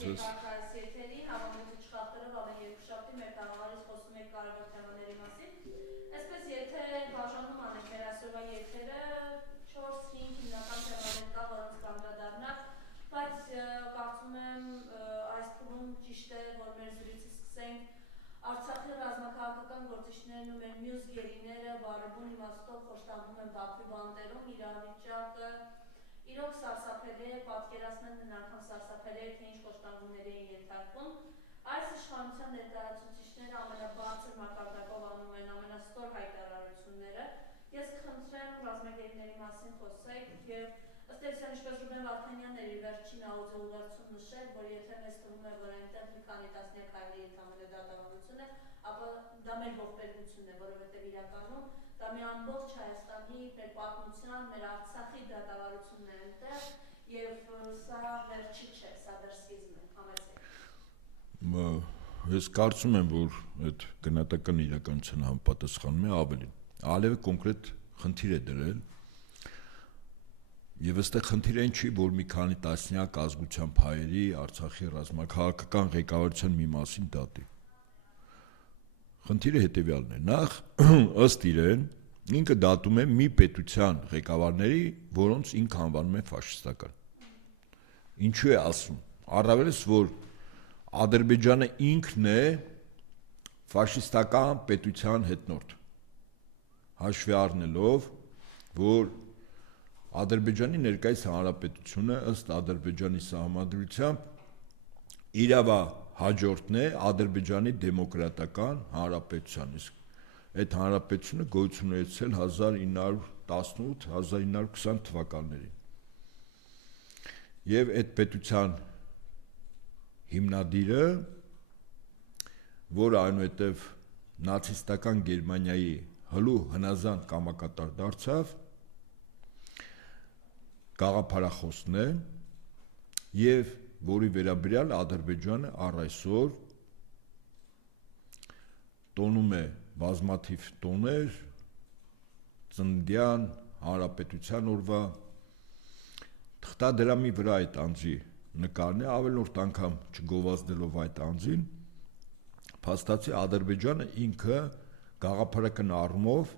ձեզ։ Այսպես եթե բաժանում անենք մեր այսօրվա եթերը 4-5 հիմնական թեմաներ կա, որոնց կանդրադառնանք, բայց կարծում եմ այս փուլում ճիշտ է, որ մեր զրույցը սկսենք Արցախի ռազմաքաղաքական գործիչներն ու մեր մյուս գերիները բառաբուն իմաստով խոշտանգում են Բաքվի բանտերում, իրավիճակը իրոք սարսափելի է, պատկերացնել են անգամ սարսափելի է, թե ինչ խոշտանգումների են ենթարկվում։ Այս իշխանության ներկայացուցիչները ամենաբարձր մակարդակով անում են ամենաստոր հայտարարությունները։ Ես կխնդրեմ ռազմագերիների մասին խոսեք եւ ըստ էության ինչպես Ռուբեն Վարդանյանն էր իր վերջին աուդիոուղերձում նշել, որ եթե մեզ թվում է, որ այնտեղ մի քանի տասնյակ հայերի ընդամենը դատավարություն է, ապա դա մեր ողբերգությունն է, որովհետեւ իրականում դա մի ամբողջ Հայաստանի մեր պատմության, մեր Արցախի դատավարությունն է այնտեղ եւ սա վերջի չէ, սա դեռ սկիզբն է, համեցեք։ Ես կարծում եմ, որ այդ գնահատական իրականության համապատասխանում է ավելին։ Ալիևը կոնկրետ խնդիր է դրել եւ այստեղ խնդիրը այն չի, որ մի քանի տասնյակ ազգությամբ հայերի Արցախի ռազմաքաղաքական ղեկավարության մի մասին դատի։ Խնդիրը հետեւյալն է. նախ ըստ իրեն ինքը դատում է մի պետության ղեկավարների, որոնց ինքը անվանում է ֆաշիստական։ Ինչու է ասում։ Առավելս որ Ադրբեջանը ինքն է ֆաշիստական պետության հետնորդ։ Հաշվի առնելով, որ Ադրբեջանի ներկայիս հանրապետությունը ըստ Ադրբեջանի սահմանադրությամբ իրավահաջորդն է Ադրբեջանի դեմոկրատական հանրապետության, իսկ այդ հանրապետությունը գոյություն ունեցել 1918-1920 թվականներին։ Եվ այդ պետության հիմնադիրը, որը այնուհետև նացիստական Գերմանիայի հլու հնազանդ կամակատար դարձավ, գաղափարախոսն է եւ որի վերաբերյալ Ադրբեջանը առ այսօր տոնում է բազմաթիվ տոներ ծննդյան հանրապետության օրվա թղթադրամի վրա այդ անձի նկարն է ավելորդ անգամ չգովազդելով այդ անձին փաստացի Ադրբեջանը ինքը գաղափարական առումով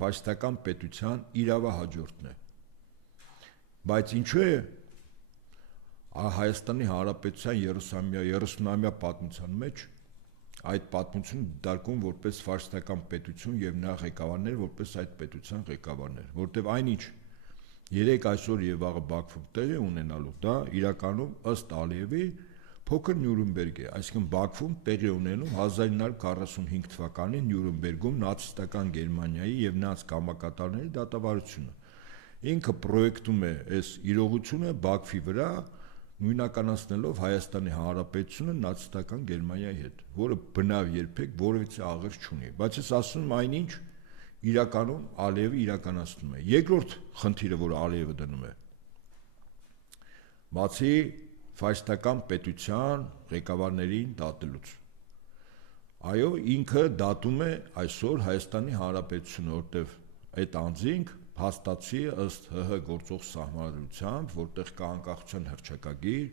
ֆաշիստական պետության իրավահաջորդն է բայց ինչու է Հայաստանի Հանրապետության 30-ամյա պատմության մեջ այդ պատմությունը դիտարկում որպես ֆաշիստական պետություն եւ նրա ղեկավարները որպես այդ պետության ղեկավարներ, որտեղ այնինչ երեք այսօր եւ վաղը Բաքվում տեղի ունենալու դա իրականում ըստ Ալիևի փոքր Նյուրնբերգ է, այսինքն Բաքվում տեղի ունենում 1945 թվականի Նյուրնբերգում նացիստական Գերմանիայի եւ նրանց կամակատարների դատավարությունը։ Ինքը պրոյեկտում է այս իրողությունը Բաքվի վրա նույնականացնելով Հայաստանի Հանրապետությունը նացիստական Գերմանիայի հետ, որը բնավ երբեք որևիցե աղերս չունի, բայց ես ասում եմ այնինչ իրականում Ալիևը իրականացնում է։ Երկրորդ խնդիրը, որ Ալիևը դնում է, բացի ֆաշիստական պետության ղեկավարներին դատելուց, այո, ինքը դատում է այսօր Հայաստանի Հանրապետությունը, որտեղ այդ անձինք հաստատի ըստ ՀՀ գործող սահմանադրությամբ, որտեղ կա անկախության հռչակագիր,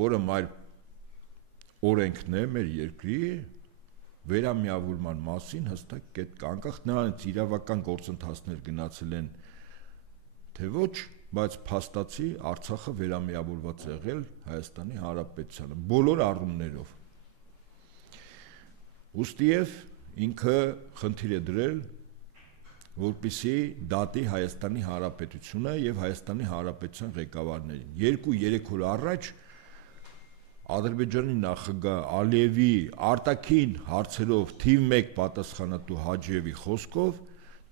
որը մեր օրենքն է մեր երկրի վերամիավորման մասին հստակ կետ կա, անկախ նրանից իրավական գործընթացներ գնացել են թե ոչ, բայց փաստացի Արցախը վերամիավորված է եղել Հայաստանի Հանրապետությանը բոլոր առումներով։ Ուստիև ինքը խնդիր է դրել որպեսզի դատի Հայաստանի Հանրապետությունը եւ Հայաստանի Հանրապետության ղեկավարներին։ 2-3 օր առաջ Ադրբեջանի նախագահ Ալիևի արտաքին հարցերով թիվ 1 պատասխանատու Հաջիևի խոսքով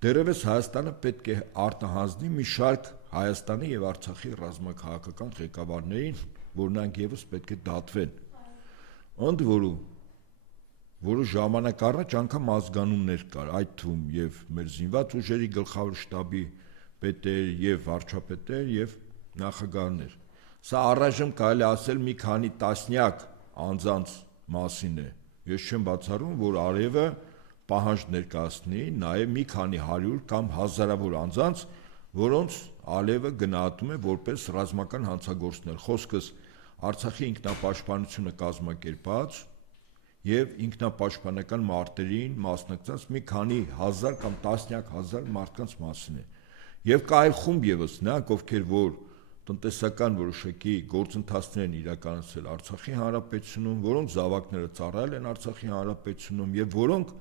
դերևս Հայաստանը պետք է արտահանձնի մի շարք Հայաստանի եւ Արցախի ռազմաքաղաքական ղեկավարներին, որ նրանք եւս պետք է դատվեն։ Ընդ որում որը ժամանակ առաջ անգամ ազգանուններ կար, այդ թվում եւ մեր զինված ուժերի գլխավոր շտաբի պետեր եւ վարչապետեր եւ նախագահներ։ Սա առայժմ կարելի ասել մի քանի տասնյակ անձանց մասին է։ Ես չեմ բացառում, որ Ալիևը պահանջ ներկայացնի նաեւ մի քանի 100 կամ հազարավոր անձանց, որոնց Ալիևը գնահատում է որպես ռազմական հանցագործներ։ Խոսքս Արցախի ինքնապաշտպանությունը կազմակերպած եւ ինքնապաշտպանական մարտերին մասնակցած մի քանի հազար կամ տասնյակ հազար մարդկանց մասին է։ Եվ կա այլ խումբ եւս, նրանք ովքեր որ տնտեսական որոշակի գործընթացներ են իրականացրել Արցախի Հանրապետությունում, որոնք զավակները ծառայել են Արցախի Հանրապետությունում եւ որոնք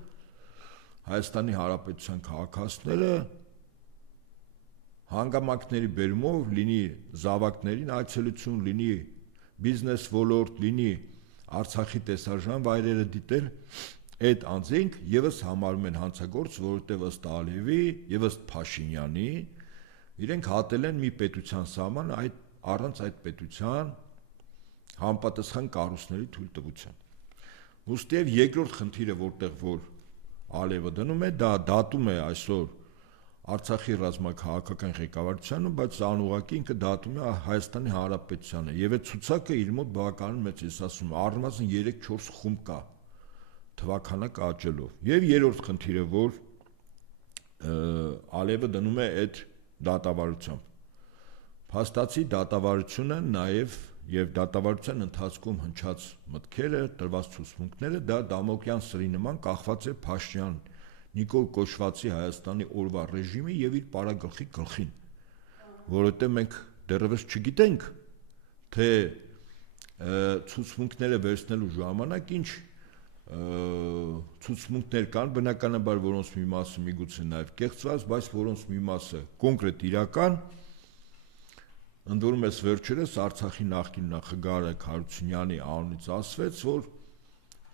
Հայաստանի Հանրապետության քաղաքացիները հանգամանքների բերումով լինի զավակներին այցելություն, լինի բիզնես ոլորտ, լինի Արցախի տեսարժան վայրերը դիտել, այդ անձինք եւս համարում են հանցագործ, որովհետեւ ըստ Ալիևի եւ ըստ Փաշինյանի իրենք հատել են մի պետության սահման առանց այդ պետության համապատասխան կառույցների թույլտվության։ Ուստի եւ երկրորդ խնդիրը, որտեղ որ Ալիևը դնում է, դա դատում է այսօր Արցախի ռազմաքաղաքական ղեկավարությանը, բայց անուղղակի ինքը դատում է Հայաստանի Հանրապետությանը եւ այդ ցուցակը իր մոտ բավականին մեծ է, ասում առնվազն 3-4 խումբ կա թվականակ աճելով։ Եվ երրորդ խնդիրը, որ Ալիևը դնում է այդ դատավարությամբ։ Փաստացի դատավարությունը նաեւ եւ դատավարության ընթացքում հնչած մտքերը, տրված ցուցմունքները դա Դամոկլյան սրի նման կախված է Փաշինյան Նիկոլ Կոշվածի Հայաստանի օրվա ռեժիմի եւ իր պարագլխի գլխին, որովհետեւ մենք դեռևս չգիտենք, թե ցուցմունքները վերցնելու ժամանակ ինչ ցուցմունքներ կան, բնականաբար որոնց մի մասը միգուցե նաեւ կեղծված, բայց որոնց մի մասը կոնկրետ իրական, ընդ որում էս վերջերս Արցախի նախկին նախագահ Հարությունյանի անունից ասվեց, որ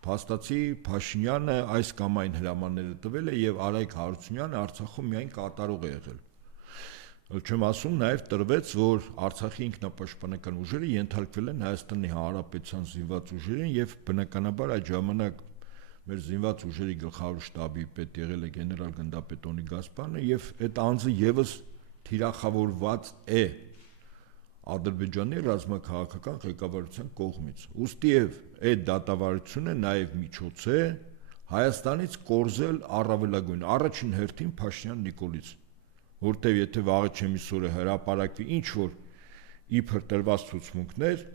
փաստացի Փաշինյանը այս կամ այն հրամանները տվել է եւ Արայք Հարությունյանը Արցախում միայն կատարող է եղել։ Չեմ ասում նաեւ տրվեց, որ Արցախի ինքնապաշտպանական ուժերը ենթարկվել են Հայաստանի Հանրապետության զինված ուժերին եւ բնականաբար այդ ժամանակ մեր զինված ուժերի գլխավոր շտաբի պետ եղել է գեներալ գնդապետ Օնի Գասպարյանը եւ այդ անձը եւս թիրախավորված է Ադրբեջանի ռազմաքաղաքական ղեկավարության կողմից։ Ուստի եւ այդ դատավարությունը նաեւ միջոց է Հայաստանից կորզել առավելագույն առաջին հերթին Փաշինյան Նիկոլից, որտեւ եթե վաղը չեմիսօրը հրապարակվի ինչ որ իբր տրված ցուցմունքներ,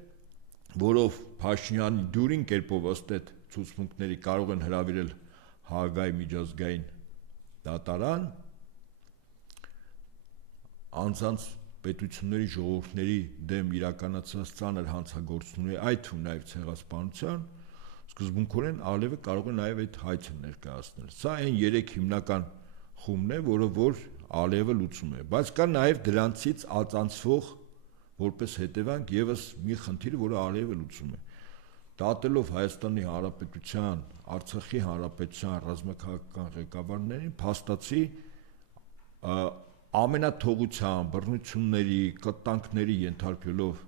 որով Փաշինյանի դյուրին կերպով ըստ այդ ցուցմունքների կարող են հրավիրել Հաագայի միջազգային դատարան, անձանց պետությունների ժողովուրդների դեմ իրականացած ծանր հանցագործությունների, այդ թվում նաև ցեղասպանության, սկզբունքորեն Ալիևը կարող է նաև այդ հայցը ներկայացնել։ Սա այն 3 հիմնական խումբն է, որը որ Ալիևը լուծում է, բայց կա նաև դրանցից ածանցվող որպես հետևանք եւս մի խնդիր, որը Ալիևը լուծում է։ Դատելով Հայաստանի Հանրապետության, Արցախի Հանրապետության ռազմաքաղաքական ղեկավարներին, փաստացի ամենաթողության, բռնությունների, կտանքների ենթարկվելով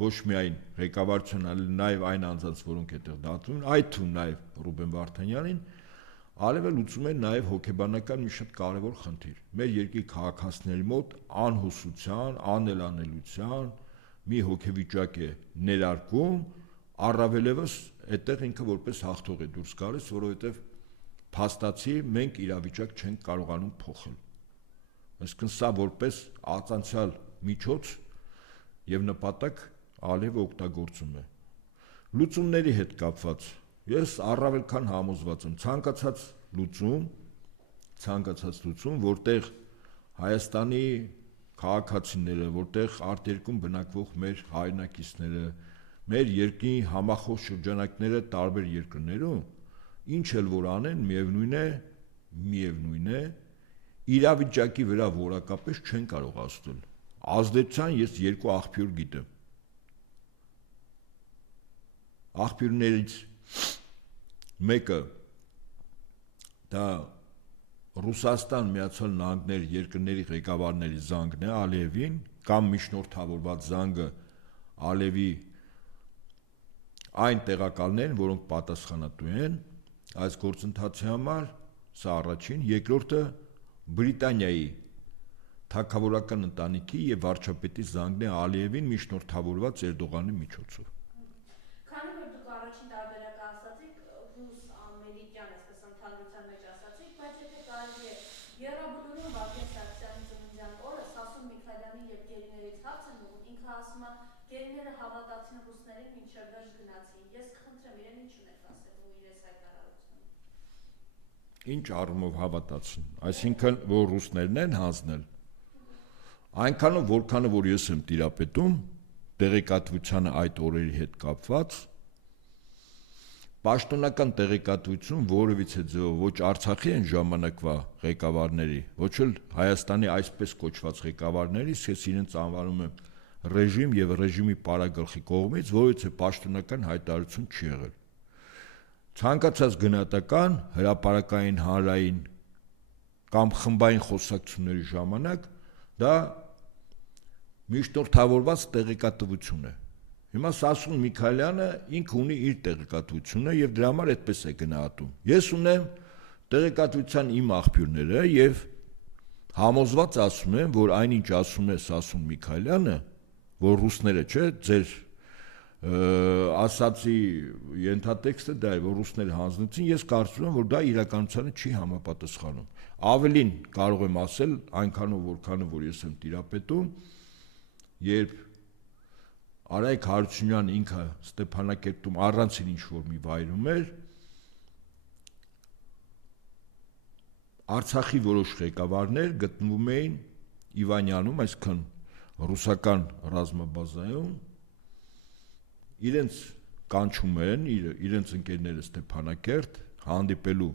ոչ միայն ղեկավարության, այլ նաև այն անձանց, որոնք այդտեղ դատվում են, այդ թվում նաև Ռուբեն Վարդանյանին, Ալիևը լուծում է նաև հոգեբանական մի շատ կարևոր խնդիր։ Մեր երկրի քաղաքացիների մոտ անհուսության, անելանելիության մի հոգեվիճակ է ներարկում, առավելևս այդտեղ ինքը որպես հաղթող է դուրս գալիս, որովհետև փաստացի մենք իրավիճակ չենք կարողանում փոխել։ Այսինքն սա որպես ածանցյալ միջոց եւ նպատակ Ալիևը օգտագործում է։ Լուծումների հետ կապված ես առավել քան համոզված եմ, ցանկացած լուծում, որտեղ Հայաստանի քաղաքացիները, որտեղ արտերկում բնակվող մեր հայրենակիցները, մեր երկրի համախոհ շրջանակները տարբեր երկրներում, ինչ էլ որ անեն, միևնույն է, իրավիճակի վրա որակապես չեն կարող ազդել։ Ազդեցության ես երկու աղբյուր գիտեմ։ Աղբյուրներից մեկը դա Ռուսաստան, Միացյալ Նահանգներ երկրների ղեկավարների զանգն է Ալիևին կամ միջնորդավորված զանգը Ալիևի այն տեղակալներին, որոնք պատասխանատու են այս գործընթացի համար, սա առաջին, երկրորդը Բրիտանիայի թագավորական ընտանիքի եւ վարչապետի զանգն է Ալիևին միջնորդավորված Էրդողանի միջոցով։ Քանի որ դուք առաջին տարբերակը ասացիք, ռուս-ամերիկյան, այսպես ընդհանրության մեջ ասացիք, բայց եթե կարելի է Եռաբլուրում Վագեն Սարգսյանի ծննդյան օրը Սասուն Միքայելյանի եւ գերիներից հարց են ուղղում, ինքը ասում է Գերիները հավատացին ռուսներին մինչև վերջ գնացին։ Ես կխնդրեմ իրեն ինչ ունեք ասել ու իրենց հայտարարությունը։ Ինչ առումով հավատացին, այսինքն որ ռուսներն են հանձնել։ Այնքանով որքանը որ ես եմ տիրապետում տեղեկատվությանը այդ օրերի հետ կապված, պաշտոնական տեղեկատվություն որևիցե ձևով ոչ Արցախի են ժամանակվա ղեկավարների, ոչ էլ Հայաստանի այսպես կոչված ղեկավարների, ես իրենց անվանում եմ ռեժիմ եւ ռեժիմի պարագլխի կողմից որևիցե պաշտոնական հայտարարություն չի եղել։ Ցանկացած գնահատական հրապարակային հանրային կամ խմբային խոսակցությունների ժամանակ դա միջնորդավորված տեղեկատվություն է։ Հիմա Սասուն Միքայելյանը ինքը ունի իր տեղեկատվությունը եւ դրա համար այդպես է գնահատում։ Ես ունեմ տեղեկատվության իմ աղբյուրները եւ համոզված ասում եմ, որ այնինչ ասում է Սասուն Միքայելյանը, որ ռուսները չէ, ձեր ասացի ենթատեքստը դա է, որ ռուսները հանձնեցին, ես կարծում եմ, որ դա իրականությանը չի համապատասխանում։ Ավելին կարող եմ ասել, այնքանով որքանով որ ես եմ տիրապետում, երբ Արայք Հարությունյանը ինքը Ստեփանակերտում առանցին ինչ-որ մի վայրում էր, Արցախի որոշ ղեկավարներ գտնվում էին Իվանյանում, այսքան ռուսական ռազմաբազայում, իրենց կանչում են, իրենց ընկերները Ստեփանակերտ հանդիպելու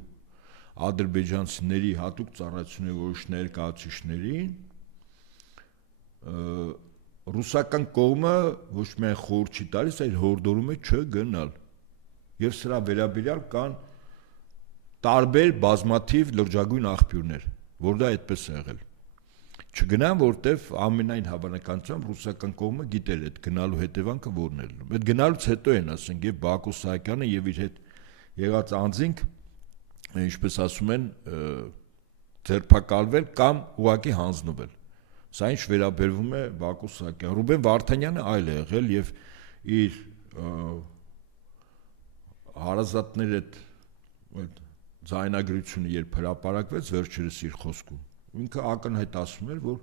ադրբեջանցիների հատուկ ծառայությունների որոշ ներկայացուցիչներին, ռուսական կողմը ոչ միայն խորհուրդ չի տալիս, այլ հորդորում է չգնալ։ Եվ սրա վերաբերյալ կան տարբեր բազմաթիվ լրջագույն աղբյուրներ, որ դա այդպես է եղել։ Չգնան, որտեվ ամենայն հավանականությամբ ռուսական կողմը գիտեր այդ գնալու հետևանքը որն է լինում։ Այդ գնալուց հետո են, ասենք, եւ Բակո Սահակյանը եւ իր հետ եղած անձինք, ինչպես ասում են, ձերբակալվել կամ ուղղակի հանձնվել։ Սա ինչ վերաբերվում է Բակո Սահակյան։ Ռուբեն Վարդանյանը այլ է եղել եւ իր հարազատների այդ ձայնագրությունը երբ հրապարակվեց վերջերս իր խոսքում, ինքը ակնհայտ ասում էր, որ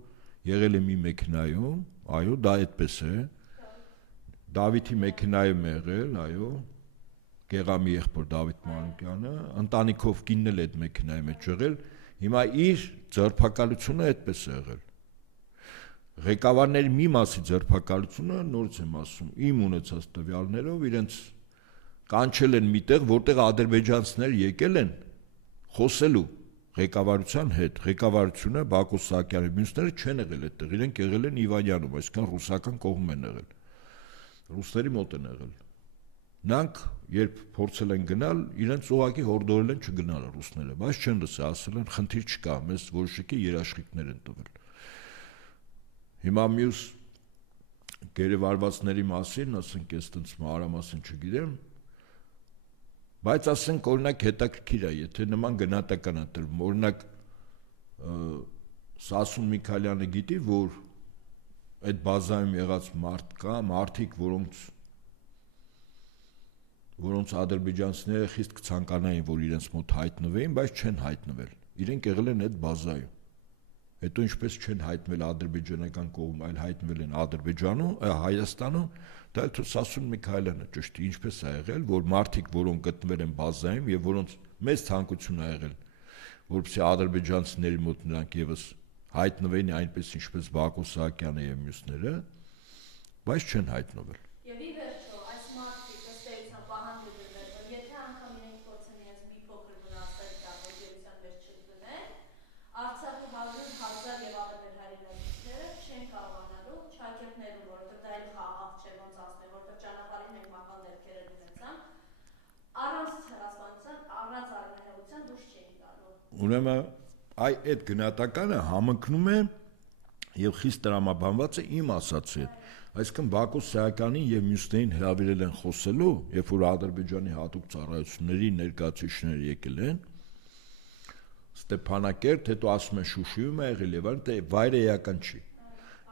եղել է մի մեքենայում, այո, դա այդպես է։ Դավիթի մեքենայում է եղել, այո, Գեղամի եղբոր Դավիթ Մանուկյանը, ընտանիքով կինն էլ այդ մեքենայում է եղել։ Հիմա իր ձերբակալությունը այդպես է եղել։ Ղեկավարների մի մասի ձերբակալությունը, նորից եմ ասում, իմ ունեցած տվյալներով իրենց կանչել են միտեղ, որտեղ ադրբեջանցիներ եկել են խոսելու ղեկավարության հետ։ Ղեկավարությունը Բակո Սահակյանը մյուսները չեն եղել այդտեղ, իրենք եղել են Իվանյանում, այսինքն ռուսական կողմում են եղել։ Ռուսների մոտ են եղել։ Նրանք երբ փորձել են գնալ, իրենց ուղղակի հորդորել են չգնալ ռուսները, բայց չեն լսել, ասել են խնդիր չկա, մեզ որոշակի երաշխիքներ են տվել։ Հիմա մյուս գերեվարվածների մասին, ասենք ես տենց մանրամասն չգիտեմ, բայց ասենք օրինակ հետաքրքիր է, եթե նման գնահատական է տրվում, օրինակ Սասուն Միքայելյանը գիտի, որ այդ բազայում եղած մարդիկ, որոնց ադրբեջանցիները խիստ կցանկանային, որ իրենց մոտ հայտնվեին, բայց չեն հայտնվել։ Իրենք եղել են այդ բազայում։ Հետո ինչպես չեն հայտնվել ադրբեջանական կողմում, այլ հայտնվել են Ադրբեջանում, Հայաստանում, դա Սասուն Միքայելյանը ճշտի, ինչպես է եղել, որ մարդիկ, որոնք գտնվել են բազայում եւ որոնց մեծ ցանկություն է եղել, որպեսզի ադրբեջանցիների մոտ նրանք եւս հայտնվեին այնպես ինչպես Բակո Սահակյանը եւ մյուսները, բայց չեն հայտնվել։ Եվ ի վերջո այս մարդիկ ըստ էության պահանջ դրվել, որ եթե անգամ իրենք փորձեն իրենց մի փոքր վնասել տալ, որ գերության մեջ չդնեն, Արցախի 100,000 եւ ավելի հայրենիքները չեն կարողանալու ճակերտներում, որովհետեւ դա էլ խաղաղ չէ, ոնց ասում են, որովհետեւ ճանապարհին են մահալ ներքերել ունեցան, առանց ցեղասպանության, առանց արնեհության դուրս չէին գալու։ Ուրեմն այդ գնահատականը համընկնում է եւ խիստ տրամաբանված է իմ ասացի հետ։ Այսինքն Բակո Սահակյանին եւ մյուսներին հրավիրել են խոսելու, երբ որ Ադրբեջանի հատուկ ծառայությունների ներկայացուցիչները եկել են Ստեփանակերտ, հետո ասում են Շուշիում է եղել եւ այլն, դա վայրը էական չի։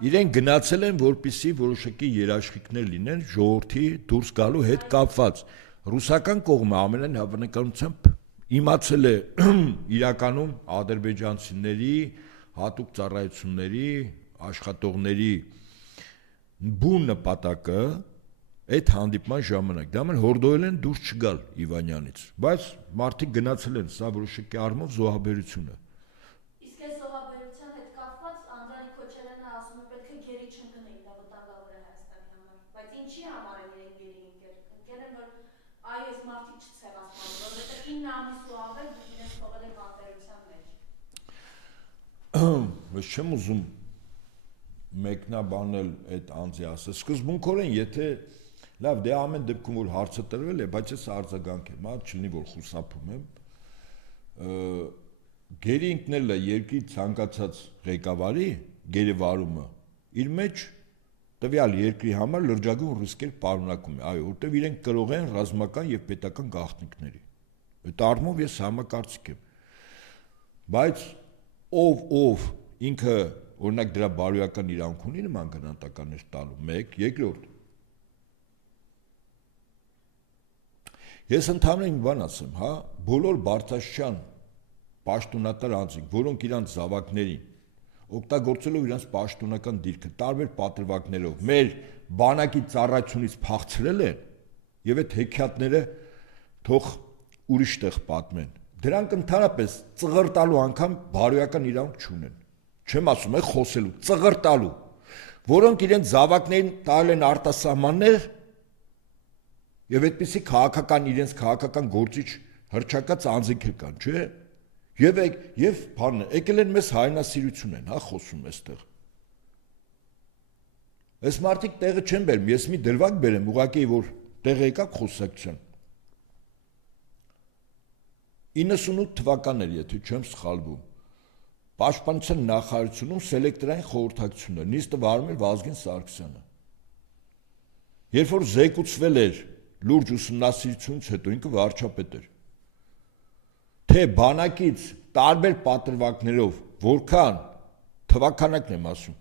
Իրենք գնացել են, որպեսզի որոշակի երաշխիքներ լինեն ժողովրդի դուրս գալու հետ կապված։ Ռուսական կողմը ամենայն հավանականությամբ իմացել է իրականում ադրբեջանցիների հատուկ ծառայությունների աշխատողների բուն նպատակը այդ հանդիպման ժամանակ դա մեն հորդոյել են դուրս չգալ Իվանյանից, բայց մարդիկ գնացել են, սա որոշակի առումով զոհաբերությունը։ Իսկ այս զոհաբերության հետ կապված Անդրանիկ Քոչարյանը ասում է պետք է գերի չընկնեին, դա վտանգավոր է Հայաստանի համար, բայց ինչի համար են իրենք գերի ընկել են, որ այ այս մարդիկ չցեղասպանում, որովհետև 9 ամիս ու ավել դուք իրենց թողել եք անտերության մեջ։ Ես չեմ ուզում մեկնաբանել այդ անձի ասը, սկզբունքորեն եթե լավ դե ամեն դեպքում որ հարցը տրվել է, բայց ես արձագանք եմ, չլինի որ խուսափում եմ, գերի ընկնելը երկրի ցանկացած ղեկավարի գերեվարումը իր մեջ տվյալ երկրի համար լրջագույն ռիսկեր պարունակում է, այո, որտեղ իրենք կրող են ռազմական եւ պետական գաղտնիքների։ Այդ առումով ես համակարծիք եմ։ Բայց ով ինքը օրինակ դրա բարոյական իրավունք ունի նման գնահատականներ տալու, 1, երկրորդ։ Ես ընդհանրեն բան ասեմ, հա, բոլոր Բարձրաստիճան պաշտոնատար անձինք, որոնք իրանց զավակներին օգտագործելով իրանց պաշտոնական դիրքը տարբեր պատրվակներով մեր բանակի ծառայությունից փախցրել են եւ այդ հեքիաթները թող ուրիշ տեղ պատմեն։ Դրանք ընդհանրապես ծղրտալու անգամ բարոյական իրավունք չունեն։ Չեմ ասում, խոսելու, ծղրտալու, որոնք իրենց զավակներին տալ են արտասահմաններ եւ այդպիսի քաղաքական իրենց քաղաքական գործիչ հրճակած անձինք կան, չէ՞։ Եվ բանը, եկել են մեզ հայրենասիրություն են, հա, խոսում այստեղ։ Այս մարդիկ տեղը չեն բերում, ես մի դրվագ բերեմ, ուղղակի որ տեղը եկակ խոսակցության։ 98 թվականներ, եթե չեմ սխալվում, Պաշտպանության նախարարությունում սելեկտորային խորհրդակցությունն էր, նիստը վարում էր Վազգեն Սարգսյանը։ Երբ որ զեկուցվել էր լուրջ ուսումնասիրությունից հետո ինքը վարչապետ էր, թե բանակից տարբեր պատրվակներով որքան թվականակն եմ ասում,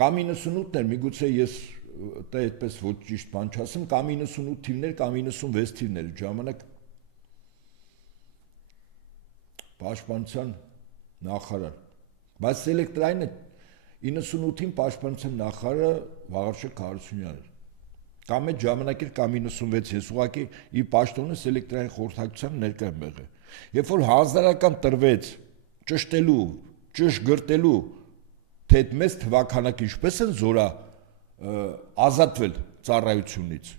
կամ 98-ներ, միգուցե ես դա այդպես ոչ ճիշտ բան չասեմ, կամ 98 թիվներ, կամ 96 թիվներ ժամանակ Պաշտպանության նախարար, բայց սելեկտորայինը 98-ին Պաշտպանության նախարարը Վաղարշակ Հարությունյանն էր, կամ այդ ժամանակ էր կամ 96, ես ուղղակի իր պաշտոնը սելեկտորային խորհրդակցության ներկա եմ եղել, երբ որ հանձնարարական տրվեց ճշտելու, ճշգրտելու, թե այդ մեծ թվականակը ինչպես են զորա ազատվել ծառայությունից։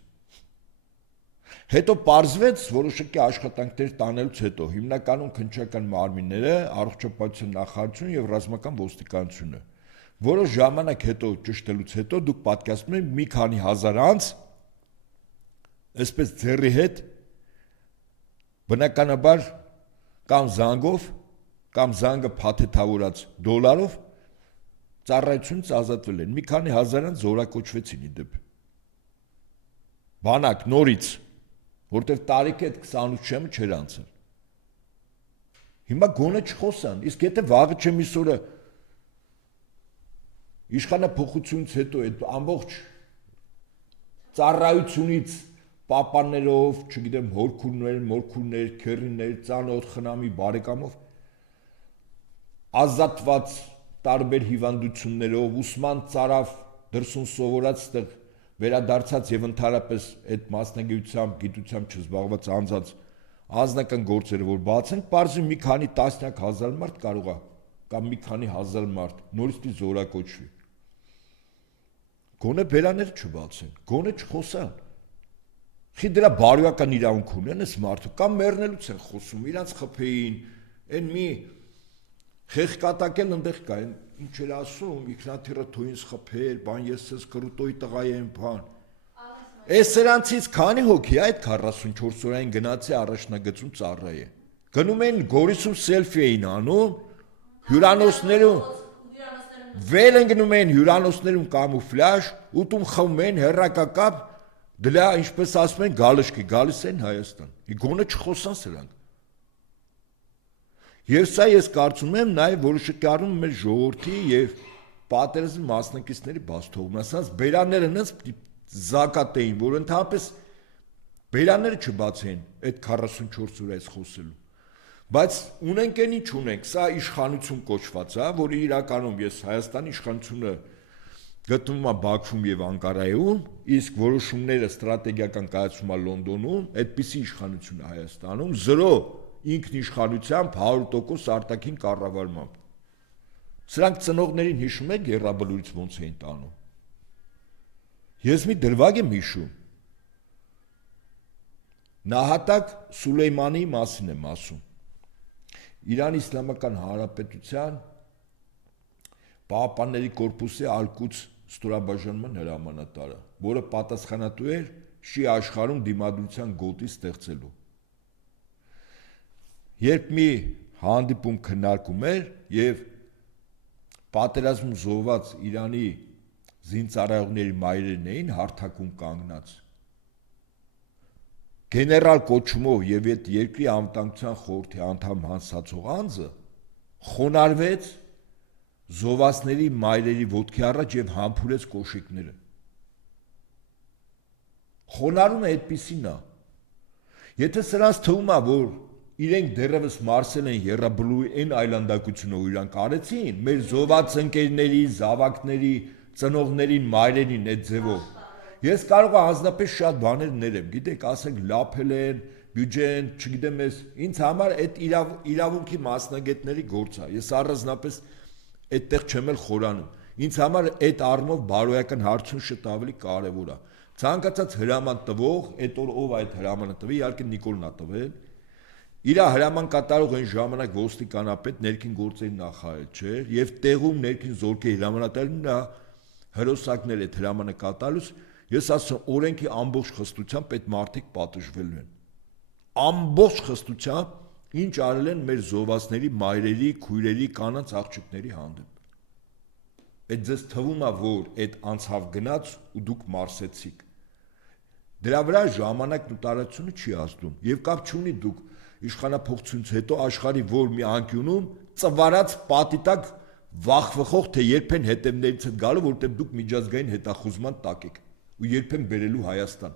Հետո պարզվեց որոշակի աշխատանքներ տանելուց հետո հիմնականում քննչական մարմինները, առողջապահության նախարարությունը եւ ռազմական ոստիկանությունը, որոշ ժամանակ հետո ճշտելուց հետո դուք պատկերացնում եք մի քանի հազար անց այսպես ձեռի հետ բնականաբար կամ զանգով կամ զանգը փաթեթավորած դոլարով ծառայությունից ազատվել են, մի քանի հազար անց զորակոչվեցին իդեպ բանակ նորից, որտեվ տարիքը այդ 28 չեմը չեր անցել։ Հիմա գոնե չխոսան, իսկ եթե վաղը չեմ իսօրը իշխանափոխությունից հետո այդ ամբողջ ծառայությունից պապաներով, չգիտեմ, հորքուրներ, քերիներ, ծանոթ խնամի բարեկամով ազատված տարբեր հիվանդություններով, ուսման ծարավ դրսում սովորած ստեղ վերադարձած եւ ընդհանրապես այդ մասնագիտությամբ, գիտությամբ չզբաղված անձած անձնական գործերը որ բացեն, բարձր մի քանի տասնյակ հազար մարդ կարող է կամ մի քանի հազար մարդ նորից զորակոչվի։ Գոնե բերաներ չբացեն, գոնե չխոսան։ Խի դրա բարոյական իրավունք ունեն այս մարդը կամ մեռնելուց են խոսում, իրանց խփեին, այն մի խեղկատակել ընդեղ կա, ինչ էր ասում, ինքնաթիռը թույնս խփեր, բան ես ես կրուտոյի տղա եմ, բան։ Այս սրանցից քանի հոգի այդ 44 օրային գնացի առաջնագծում ծառայ է։ Գնում են Գորիսում սելֆի էին անում, հյուրանոցներում վեր են գնում են հյուրանոցներում կամուֆլաժ, ուտում խմում են հեռակակապ, դրա ինչպես ասում են գալշկի, գալիս են Հայաստան։ Գոնե չխոսան սրանք։ Եվ սա ես կարծում եմ նաև որոշակի առում մեր ժողովրդի եւ պատերազմի մասնակիցների բացթողումն, ասած բերանները նենց զակատ էին, որ ընդհանրապես բերանները չբացեն այդ 44 օրից խոսելու։ Բայց ունենք այն ինչ ունենք, սա իշխանություն կոչված է, որի իրականում ես Հայաստանի իշխանությունը գտնվում է Բաքվում եւ Անկարայում, իսկ որոշումները ստրատեգիական կայացում է Լոնդոնում, այդպիսի իշխանություն է Հայաստանում 0 ինքնիշխանությամբ 100% արտաքին կառավարմամբ։ Սրանք ծնողներին հիշում եք Եռաբլուրից ոնց էին տանում։ Ես մի դրվագ եմ հիշում։ Նահատակ Սուլեյմանի մասին եմ ասում։ Իրանի Իսլամական Հանրապետության Պահապանների կորպուսի Ալ-Կուդս ստորաբաժանման հրամանատարը, որը պատասխանատու էր շի աշխարհում դիմադրության գոտի ստեղծելու։ Երբ մի հանդիպում քննարկում էր եւ պատերազմում զոհված Իրանի զինծառայողների մայրերն էին հարթակում կանգնած, գեներալ կոչումով եւ այդ երկրի անվտանգության խորհրդի անդամ հանձնացող անձը խոնարհվեց զոհվածների մայրերի ոտքի առաջ եւ համբուրեց կոշիկները։ Խոնարհումը այդպիսին է։ Եթե սրանց թվում է, որ իրենք դեռևս մարսել են Եռաբլուրի այն այլանդակությունը, որ իրանք արեցին, մեր զոհված ընկերների, զավակների, ծնողներին, մայրերին այդ ձևով, ես կարող եմ անձնապես շատ բաներ ներեմ, գիտեք, ասենք լափել են, բյուջեն, չգիտեմ ես, ինձ համար այդ իրավունքի մասնագետների գործ է։ Ես առանձնապես այդտեղ չեմ էլ խորանում։ Ինձ համար այդ առումով բարոյական հարցում շատ ավելի կարևոր է։ Ցանկացած հրաման տվող, այդ օր ով այդ հրամանը տվի, իհարկե Նիկոլն է տվել։ Իր հրաման կատարող այն ժամանակ ոստիկանապետ ներքին գործերի նախարար չէր, եւ տեղում ներքին զորքերի հրամանատարն նա հրոսակներ այդ հրամանը կատարելուց, ես ասում օրենքի ամբողջ խստությամբ այդ մարդիկ պատժվելու են։ Ամբողջ խստությամբ ինչ արել են մեր զոհվածների, մայրերի, քույրերի, կանանց, աղջիկների հանդեպ։ Այդ ձեզ թվում է, որ այդ անցավ գնաց ու դուք մարսեցիք։ Դրա վրա ժամանակն ու տարածությունը չի ազդում եւ կապ չունի դուք իշխանափոխությունից հետո աշխարհի որ մի անկյունում ծվարած պատի տակ վախվխող թե երբեն հետևներից հետ գալու, որտեղ դուք միջազգային հետախուզման տակ եք ու երբեն բերելու Հայաստան։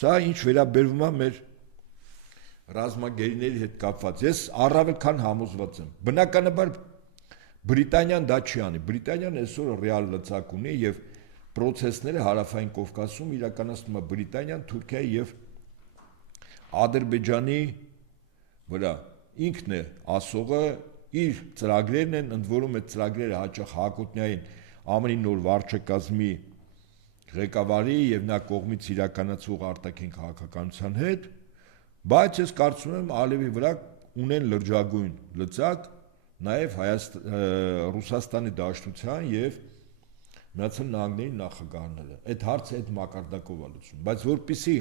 Սա ինչ վերաբերվում է մեր ռազմագերիների հետ կապված, ես առավել քան համոզված եմ։ Բնականաբար Բրիտանիան դա չի անի։ Բրիտանիան այսօր ռեալ լծակ ունի եւ process-ները հարավային Կովկասում իրականացնում է Բրիտանիան, Թուրքիայի եւ Ադրբեջանի վրա։ Ինքն է ասողը, իր ծրագրերն են, ընդ որում այդ ծրագրերը հաճախ Հակոտնյային ԱՄՆ-ի նոր վարչակազմի ղեկավարի եւ նա կողմից իրականացվող արտաքին քաղաքականության հետ, բայց ես կարծում եմ Ալիևի վրա ունեն լրջագույն լծակ նաեւ Ռուսաստանի Դաշնության եւ Միացյալ Նահանգների նախագահները։ Այդ հարցը այդ մակարդակով է լուծում, բայց որpիսի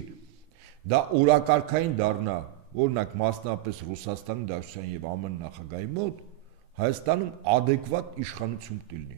դա օրակարգային դառնա, օրինակ մասնապես Ռուսաստանի Դաշնության եւ ԱՄՆ նախագահի մոտ, Հայաստանում adekvat իշխանություն կլինի։